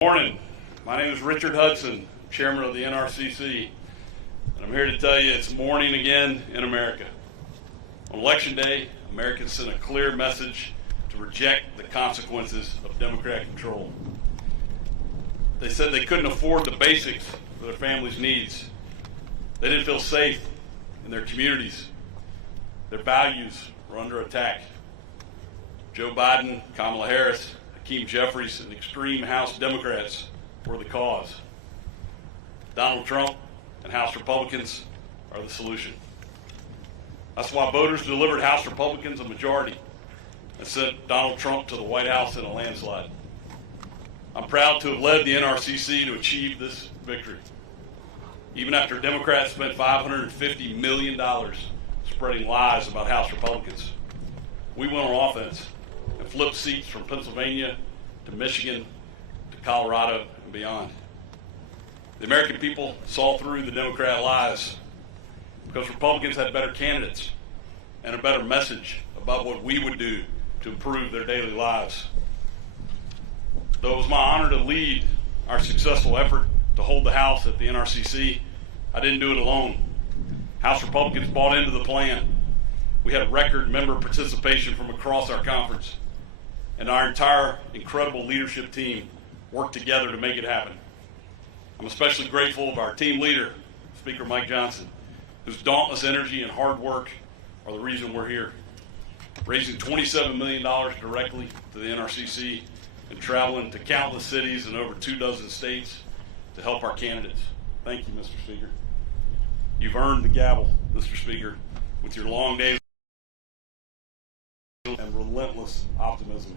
Morning. My name is Richard Hudson, Chairman of the NRCC, and I'm here to tell you it's morning again in America. On Election Day, Americans sent a clear message to reject the consequences of Democrat control. They said they couldn't afford the basics for their families' needs. They didn't feel safe in their communities. Their values were under attack. Joe Biden, Kamala Harris, Hakeem Jeffries, and extreme House Democrats were the cause. Donald Trump and House Republicans are the solution. That's why voters delivered House Republicans a majority and sent Donald Trump to the White House in a landslide. I'm proud to have led the NRCC to achieve this victory. Even after Democrats spent $550 million spreading lies about House Republicans, we went on offense and flipped seats from Pennsylvania to Michigan to Colorado and beyond. The American people saw through the Democrat lies because Republicans had better candidates and a better message about what we would do to improve their daily lives. Though it was my honor to lead our successful effort to hold the House at the NRCC, I didn't do it alone. House Republicans bought into the plan. We had record member participation from across our conference, and our entire incredible leadership team worked together to make it happen. I'm especially grateful of our team leader, Speaker Mike Johnson, whose dauntless energy and hard work are the reason we're here, raising $27 million directly to the NRCC and traveling to countless cities in over 24 states to help our candidates. Thank you, Mr. Speaker. You've earned the gavel, Mr. Speaker, with your long days and relentless optimism.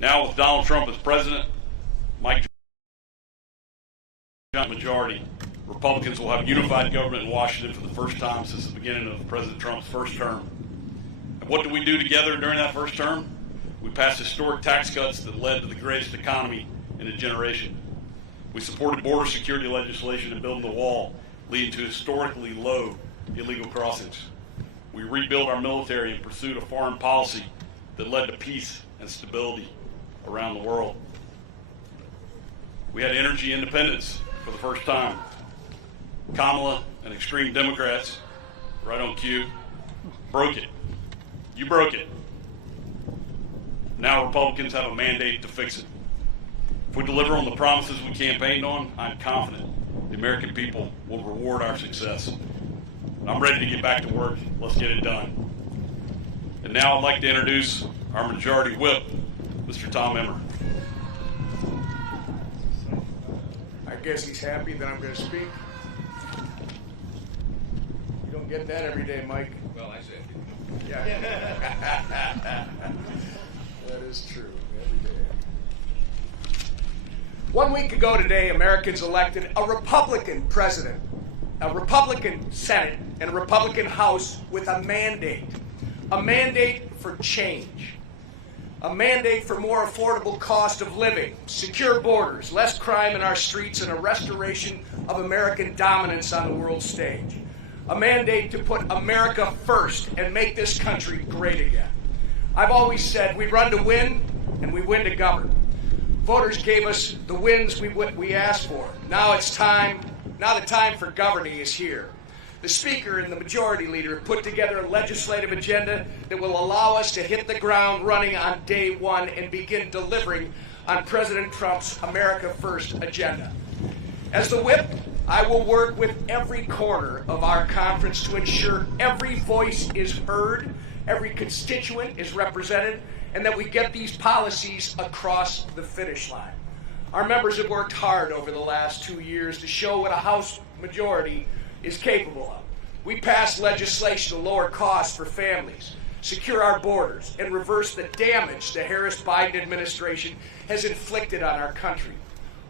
Now with Donald Trump as president, Mike Johnson majority, Republicans will have unified government in Washington for the first time since the beginning of President Trump's first term. And what did we do together during that first term? We passed historic tax cuts that led to the greatest economy in a generation. We supported border security legislation and building the wall, leading to historically low illegal crossings. We rebuilt our military in pursuit of foreign policy that led to peace and stability around the world. We had energy independence for the first time. Kamala and extreme Democrats, right on cue, broke it. You broke it. Now Republicans have a mandate to fix it. If we deliver on the promises we campaigned on, I'm confident the American people will reward our success. I'm ready to get back to work. Let's get it done. And now I'd like to introduce our Majority Whip, Mr. Tom Emmer. I guess he's happy that I'm going to speak. You don't get that every day, Mike. Well, I said. Yeah. That is true. Every day. 1 week ago today, Americans elected a Republican president, a Republican Senate, and a Republican House with a mandate for change, a mandate for more affordable cost of living, secure borders, less crime in our streets, and a restoration of American dominance on the world stage, a mandate to put America first and make this country great again. I've always said we run to win and we win to govern. Voters gave us the wins we asked for. Now it's time. Now the time for governing is here. The Speaker and the Majority Leader have put together a legislative agenda that will allow us to hit the ground running on day one and begin delivering on President Trump's America First agenda. As the whip, I will work with every corner of our conference to ensure every voice is heard, every constituent is represented, and that we get these policies across the finish line. Our members have worked hard over the last 2 years to show what a House majority is capable of. We passed legislation to lower costs for families, secure our borders, and reverse the damage the Harris-Biden administration has inflicted on our country,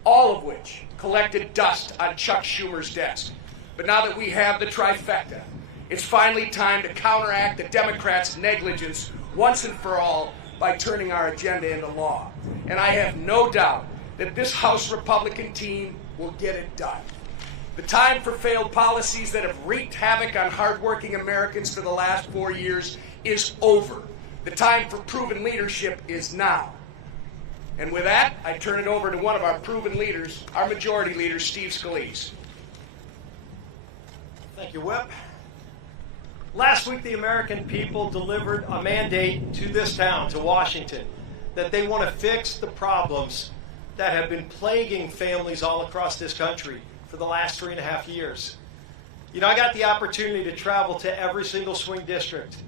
all of which collected dust on Chuck Schumer's desk. But now that we have the trifecta, it's finally time to counteract the Democrats' negligence once and for all by turning our agenda into law. And I have no doubt that this House Republican team will get it done. The time for failed policies that have wreaked havoc on hardworking Americans for the last 4 years is over. The time for proven leadership is now. And with that, I turn it over to one of our proven leaders, our majority leader, Steve Scalise. Thank you, Whip. Last week, the American people delivered a mandate to this town, to Washington, that they want to fix the problems that have been plaguing families all across this country for the last 3.5 years. You know, I got the opportunity to travel to every single swing district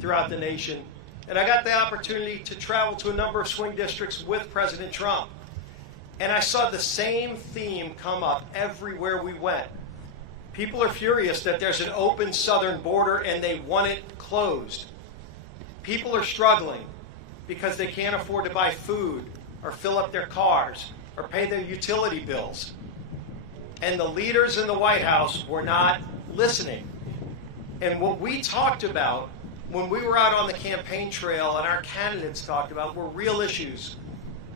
throughout the nation, and I got the opportunity to travel to a number of swing districts with President Trump. And I saw the same theme come up everywhere we went. People are furious that there's an open southern border and they want it closed. People are struggling because they can't afford to buy food or fill up their cars or pay their utility bills. And the leaders in the White House were not listening. And what we talked about when we were out on the campaign trail and our candidates talked about were real issues,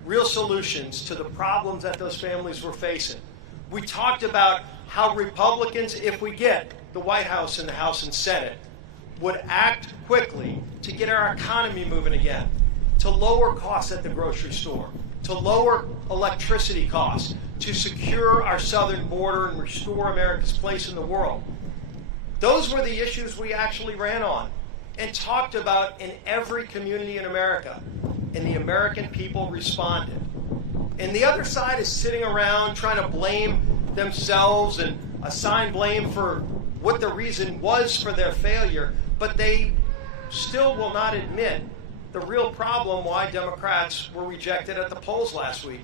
real solutions to the problems that those families were facing. We talked about how Republicans, if we get the White House and the House and Senate, would act quickly to get our economy moving again, to lower costs at the grocery store, to lower electricity costs, to secure our southern border and restore America's place in the world. Those were the issues we actually ran on and talked about in every community in America, and the American people responded. And the other side is sitting around trying to blame themselves and assign blame for what the reason was for their failure, but they still will not admit the real problem why Democrats were rejected at the polls last week.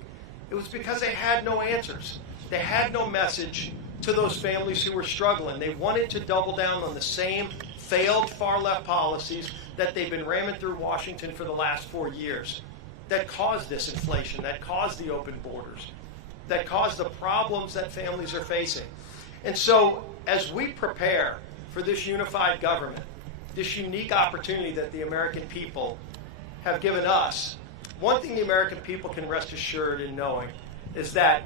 It was because they had no answers. They had no message to those families who were struggling. They wanted to double down on the same failed far-left policies that they've been ramming through Washington for the last 4 years that caused this inflation, that caused the open borders, that caused the problems that families are facing. And so as we prepare for this unified government, this unique opportunity that the American people have given us, one thing the American people can rest assured in knowing is that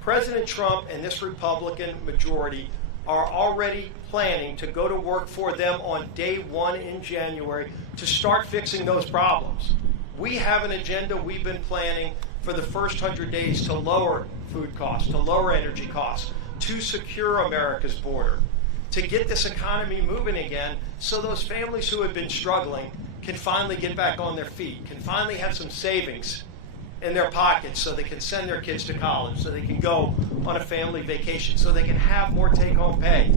President Trump and this Republican majority are already planning to go to work for them on day one in January to start fixing those problems. We have an agenda we've been planning for the first 100 days to lower food costs, to lower energy costs, to secure America's border, to get this economy moving again so those families who have been struggling can finally get back on their feet, can finally have some savings in their pockets so they can send their kids to college, so they can go on a family vacation, so they can have more take-home pay.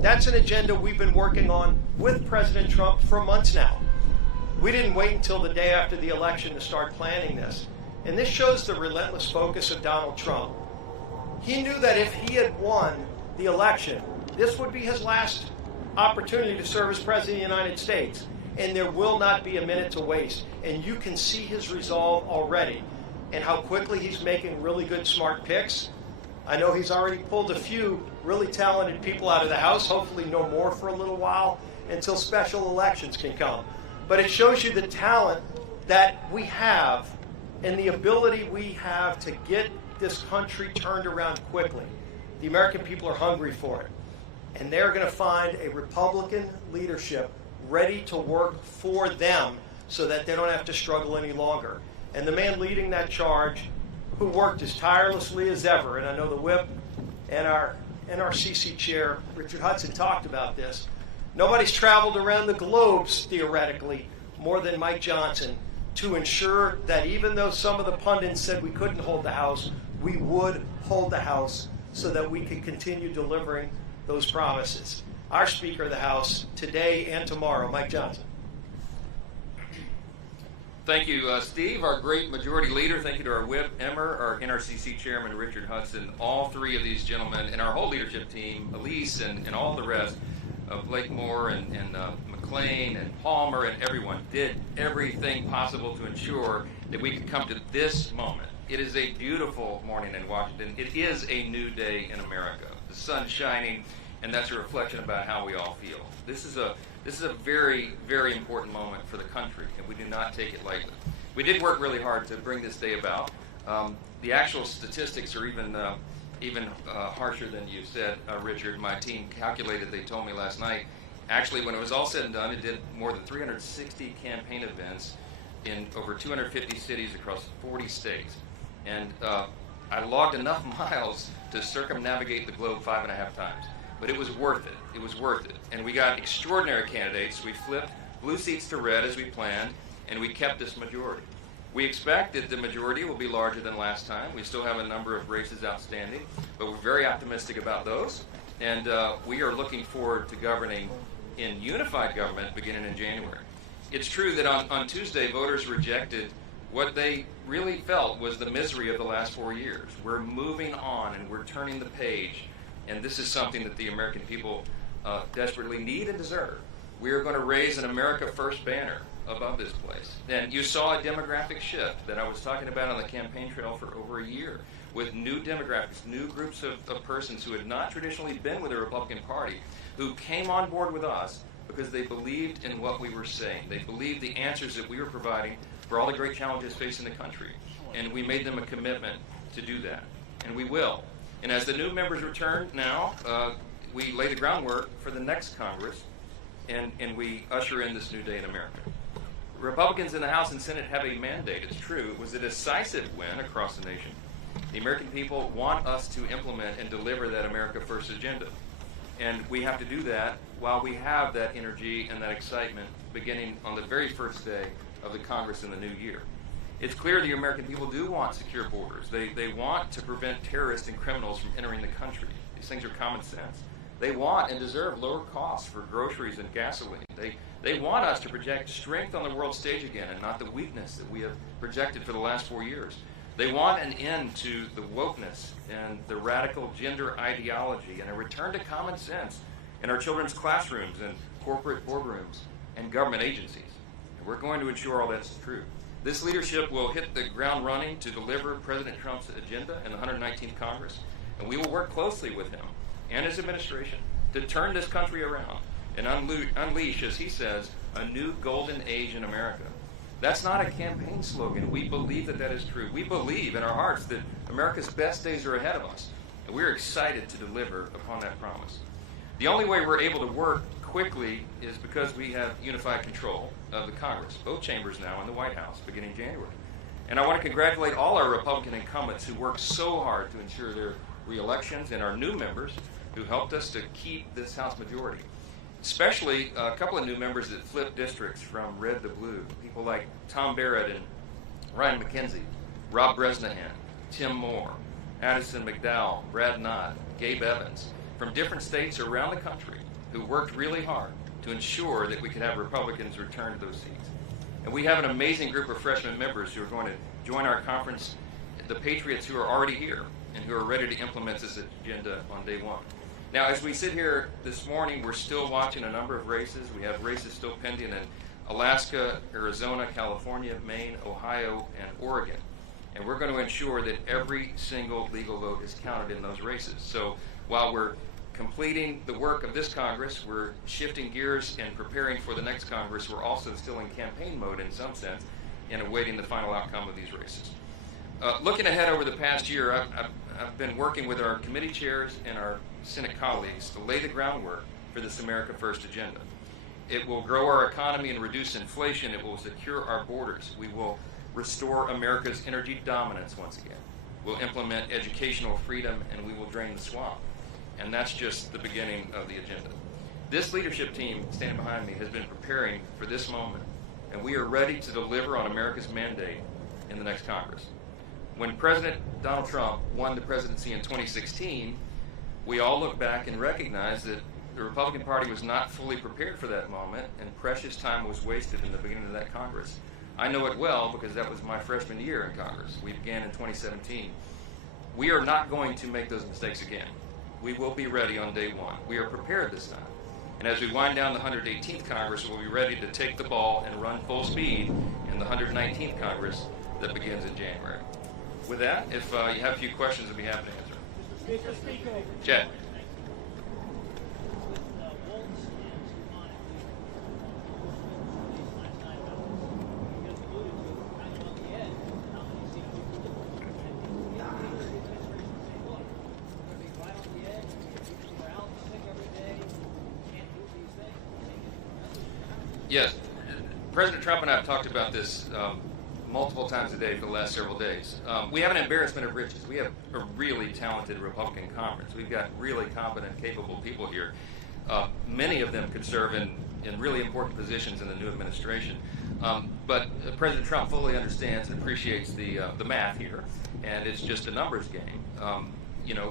That's an agenda we've been working on with President Trump for months now. We didn't wait until the day after the election to start planning this. And this shows the relentless focus of Donald Trump. He knew that if he had won the election, this would be his last opportunity to serve as President of the United States. And there will not be a minute to waste. And you can see his resolve already and how quickly he's making really good, smart picks. I know he's already pulled a few really talented people out of the House, hopefully no more for a little while until special elections can come. But it shows you the talent that we have and the ability we have to get this country turned around quickly. The American people are hungry for it. And they're going to find a Republican leadership ready to work for them so that they don't have to struggle any longer. And the man leading that charge, who worked as tirelessly as ever, and I know the whip and our NRCC chair, Richard Hudson, talked about this. Nobody's traveled around the globe, theoretically, more than Mike Johnson to ensure that even though some of the pundits said we couldn't hold the House, we would hold the House so that we could continue delivering those promises. Our Speaker of the House today and tomorrow, Mike Johnson. Thank you, Steve, our great majority leader. Thank you to our whip, Emmer, our NRCC chairman, Richard Hudson, all three of these gentlemen, and our whole leadership team, Elise and all the rest, Blakemore and McLean and Palmer and everyone, did everything possible to ensure that we could come to this moment. It is a beautiful morning in Washington. It is a new day in America. The sun's shining, and that's a reflection about how we all feel. This is a very, very important moment for the country, and we do not take it lightly. We did work really hard to bring this day about. The actual statistics are even harsher than you said, Richard. My team calculated, they told me last night, actually when it was all said and done, it did more than 360 campaign events in over 250 cities across 40 states. And I logged enough miles to circumnavigate the globe 5.5 times. But it was worth it. It was worth it. And we got extraordinary candidates. We flipped blue seats to red as we planned, and we kept this majority. We expect that the majority will be larger than last time. We still have a number of races outstanding, but we're very optimistic about those. And we are looking forward to governing in unified government beginning in January. It's true that on Tuesday, voters rejected what they really felt was the misery of the last 4 years. We're moving on and we're turning the page, and this is something that the American people desperately need and deserve. We are going to raise an America First banner above this place. And you saw a demographic shift that I was talking about on the campaign trail for over a year, with new demographics, new groups of persons who had not traditionally been with the Republican Party, who came on board with us because they believed in what we were saying. They believed the answers that we were providing for all the great challenges facing the country. And we made them a commitment to do that. And we will. And as the new members return now, we lay the groundwork for the next Congress, and we usher in this new day in America. Republicans in the House and Senate have a mandate. It's true. It was a decisive win across the nation. The American people want us to implement and deliver that America First agenda. And we have to do that while we have that energy and that excitement beginning on the very first day of the Congress in the new year. It's clear the American people do want secure borders. They want to prevent terrorists and criminals from entering the country. These things are common sense. They want and deserve lower costs for groceries and gasoline. They want us to project strength on the world stage again and not the weakness that we have projected for the last 4 years. They want an end to the wokeness and the radical gender ideology and a return to common sense in our children's classrooms and corporate boardrooms and government agencies. And we're going to ensure all that's true. This leadership will hit the ground running to deliver President Trump's agenda in the 119th Congress, and we will work closely with him and his administration to turn this country around and unleash, as he says, a new golden age in America. That's not a campaign slogan. We believe that that is true. We believe in our hearts that America's best days are ahead of us, and we're excited to deliver upon that promise. The only way we're able to work quickly is because we have unified control of the Congress, both chambers now in the White House, beginning January. And I want to congratulate all our Republican incumbents who worked so hard to ensure their re-elections and our new members who helped us to keep this House majority. Especially a couple of new members that flipped districts from red to blue. People like Tom Barrett and Ryan McKenzie, Rob Bresnahan, Tim Moore, Addison McDowell, Brad Knott, Gabe Evans, from different states around the country who worked really hard to ensure that we could have Republicans return to those seats. And we have an amazing group of freshman members who are going to join our conference, the Patriots who are already here and who are ready to implement this agenda on day one. Now, as we sit here this morning, we're still watching a number of races. We have races still pending in Alaska, Arizona, California, Maine, Ohio, and Oregon. And we're going to ensure that every single legal vote is counted in those races. So while we're completing the work of this Congress, we're shifting gears and preparing for the next Congress. We're also still in campaign mode in some sense and awaiting the final outcome of these races. Looking ahead over the past year, I've been working with our committee chairs and our Senate colleagues to lay the groundwork for this America First agenda. It will grow our economy and reduce inflation. It will secure our borders. We will restore America's energy dominance once again. We'll implement educational freedom, and we will drain the swamp. And that's just the beginning of the agenda. This leadership team standing behind me has been preparing for this moment, and we are ready to deliver on America's mandate in the next Congress. When President Donald Trump won the presidency in 2016, we all look back and recognize that the Republican Party was not fully prepared for that moment, and precious time was wasted in the beginning of that Congress. I know it well because that was my freshman year in Congress. We began in 2017. We are not going to make those mistakes again. We will be ready on day one. We are prepared this time. And as we wind down the 118th Congress, we'll be ready to take the ball and run full speed in the 119th Congress that begins in January. With that, if you have a few questions, I'll be happy to answer. Chad. Yes. President Trump and I have talked about this multiple times a day for the last several days. We have an embarrassment of riches. We have a really talented Republican conference. We've got really competent, capable people here. Many of them could serve in really important positions in the new administration. But President Trump fully understands and appreciates the math here, and it's just a numbers game.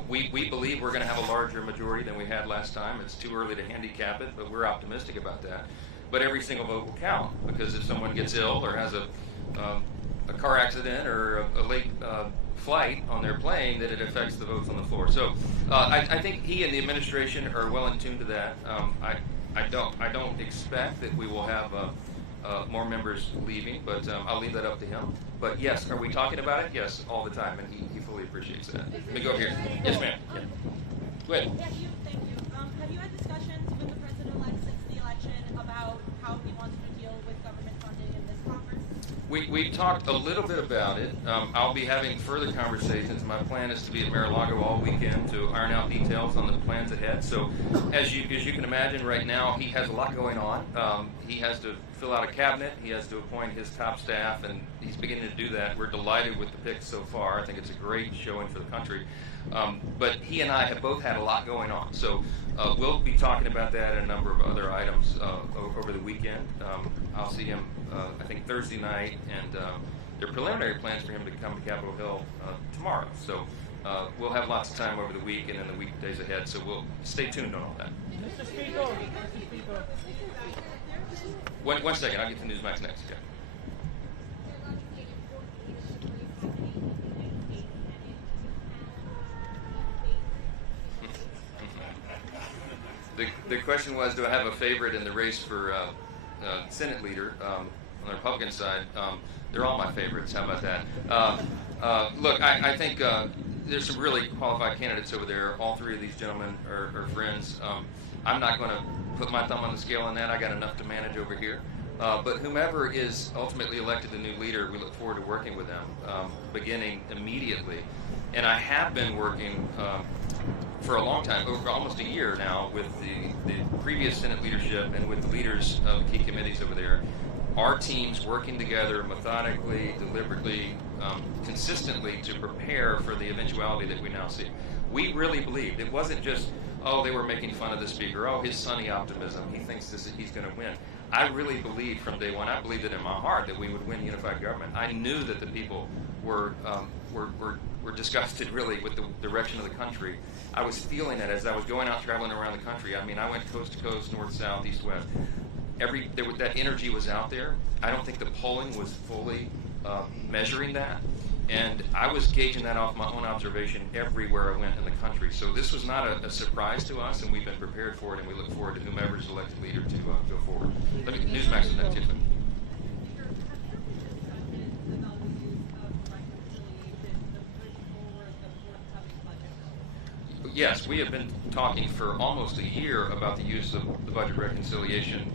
We believe we're going to have a larger majority than we had last time. It's too early to handicap it, but we're optimistic about that. But every single vote will count, because if someone gets ill or has a car accident or a late flight on their plane, that it affects the votes on the floor. So I think he and the administration are well in tune to that. I don't expect that we will have more members leaving, but I'll leave that up to him. But yes, are we talking about it? Yes, all the time, and he fully appreciates that. Let me go over here. Yes, ma'am. Yeah. Go ahead. Thank you. Have you had discussions with the president-elect since the election about how he wants to deal with government funding in this conference? We talked a little bit about it. I'll be having further conversations. My plan is to be at Mar-a-Lago all weekend to iron out details on the plans ahead. So as you can imagine, right now he has a lot going on. He has to fill out a cabinet. He has to appoint his top staff, and he's beginning to do that. We're delighted with the picks so far. I think it's a great showing for the country. But he and I have both had a lot going on. So we'll be talking about that and a number of other items over the weekend. I'll see him, I think, Thursday night, and there are preliminary plans for him to come to Capitol Hill tomorrow. So we'll have lots of time over the week and in the weekdays ahead. So we'll stay tuned on all that. Mr. Speaker. One second, I'll get to Newsmax next. Okay. The question was, do I have a favorite in the race for Senate leader on the Republican side? They're all my favorites. How about that? Look, I think there's some really qualified candidates over there. All three of these gentlemen are friends. I'm not going to put my thumb on the scale on that. I got enough to manage over here. But whomever is ultimately elected the new leader, we look forward to working with them, beginning immediately. And I have been working for a long time, over almost a year now, with the previous Senate leadership and with the leaders of the key committees over there. Our teams working together methodically, deliberately, consistently to prepare for the eventuality that we now see. We really believed. It wasn't just, oh, they were making fun of the speaker, oh, his sunny optimism, he thinks he's going to win. I really believed from day one, I believed it in my heart, that we would win unified government. I knew that the people were disgusted really with the direction of the country. I was feeling it as I was going out traveling around the country. I mean, I went coast to coast, north, south, east, west. That energy was out there. I don't think the polling was fully measuring that. And I was gauging that off my own observation everywhere I went in the country. So this was not a surprise to us, and we've been prepared for it, and we look forward to whomever is elected leader to go forward. Newsmax is next. Yes, we have been talking for almost a year about the use of the budget reconciliation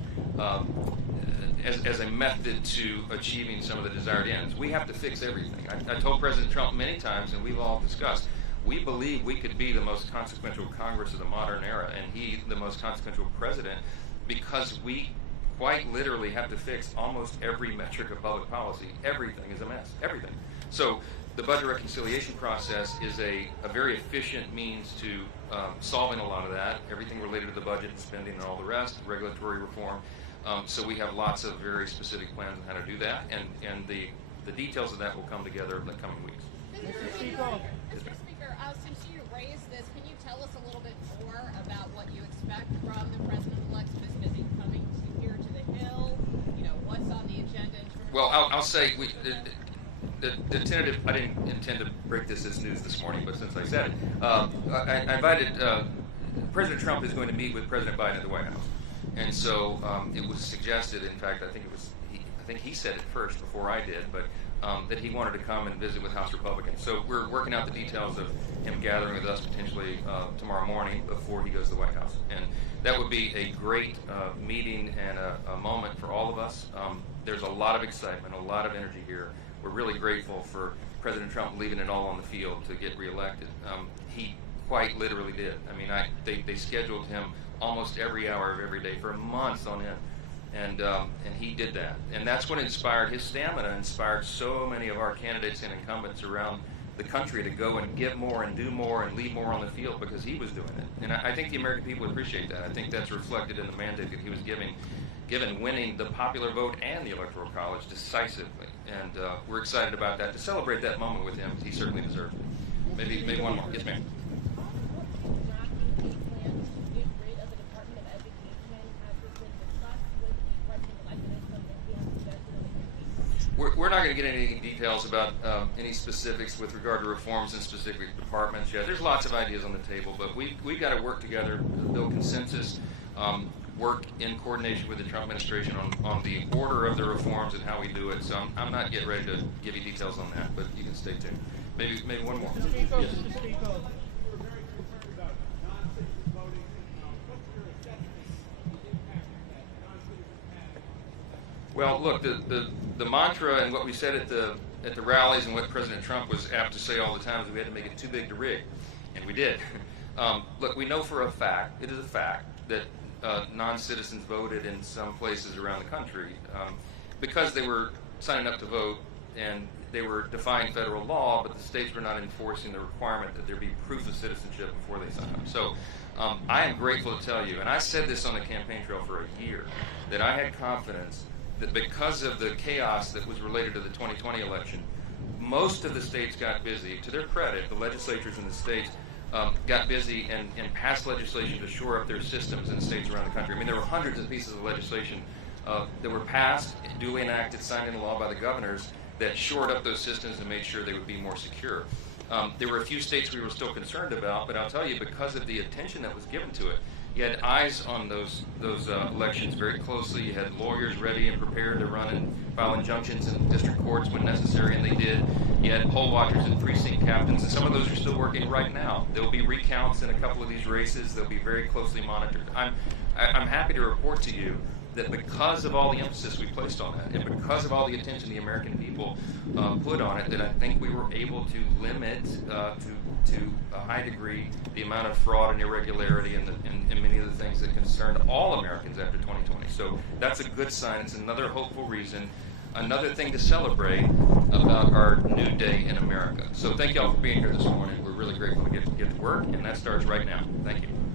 as a method to achieving some of the desired ends. We have to fix everything. I told President Trump many times, and we've all discussed, we believe we could be the most consequential Congress of the modern era, and he the most consequential president, because we quite literally have to fix almost every metric of public policy. Everything is a mess. Everything. So the budget reconciliation process is a very efficient means to solving a lot of that, everything related to the budget and spending and all the rest, regulatory reform. So we have lots of very specific plans on how to do that, and the details of that will come together in the coming weeks. Mr. Speaker, since you raised this, can you tell us a little bit more about what you expect from the president-elect's visit coming here to the Hill? You know, what's on the agenda in terms Well, I'll say the tentative, I didn't intend to break this as news this morning, but since I said it, I invited, President Trump is going to meet with President Biden at the White House. And so it was suggested, in fact, I think he said it first before I did, but that he wanted to come and visit with House Republicans. So we're working out the details of him gathering with us potentially tomorrow morning before he goes to the White House. And that would be a great meeting and a moment for all of us. There's a lot of excitement, a lot of energy here. We're really grateful for President Trump leaving it all on the field to get reelected. He quite literally did. I mean, they scheduled him almost every hour of every day for months on end. And he did that. And that's what inspired his stamina, inspired so many of our candidates and incumbents around the country to go and give more and do more and leave more on the field, because he was doing it. And I think the American people appreciate that. I think that's reflected in the mandate that he was given winning the popular vote and the Electoral College decisively. And we're excited about that, to celebrate that moment with him. He certainly deserves it. Maybe one more. Yes, ma'am. We're not going to get into any details about any specifics with regard to reforms in specific departments yet. There's lots of ideas on the table, but we've got to work together to build consensus, work in coordination with the Trump administration on the order of the reforms and how we do it. So I'm not yet ready to give you details on that, but you can stay tuned. Maybe one more. Yes. Well, look, the mantra and what we said at the rallies and what President Trump was apt to say all the time is we had to make it too big to rig, and we did. Look, we know for a fact, it is a fact, that non-citizens voted in some places around the country because they were signing up to vote and they were defying federal law, but the states were not enforcing the requirement that there be proof of citizenship before they sign up. So I am grateful to tell you, and I said this on the campaign trail for a year, that I had confidence that because of the chaos that was related to the 2020 election, most of the states got busy. To their credit, the legislatures in the states got busy and passed legislation to shore up their systems in states around the country. I mean, there were hundreds of pieces of legislation that were passed, duly enacted, signed into law by the governors that shored up those systems and made sure they would be more secure. There were a few states we were still concerned about, but I'll tell you, because of the attention that was given to it, you had eyes on those elections very closely. You had lawyers ready and prepared to run and file injunctions in district courts when necessary, and they did. You had poll watchers and precinct captains, and some of those are still working right now. There will be recounts in a couple of these races. They'll be very closely monitored. I'm happy to report to you that because of all the emphasis we placed on that, and because of all the attention the American people put on it, that I think we were able to limit to a high degree the amount of fraud and irregularity and many of the things that concerned all Americans after 2020. So that's a good sign. It's another hopeful reason, another thing to celebrate about our new day in America. So thank you all for being here this morning. We're really grateful to get to work, and that starts right now. Thank you.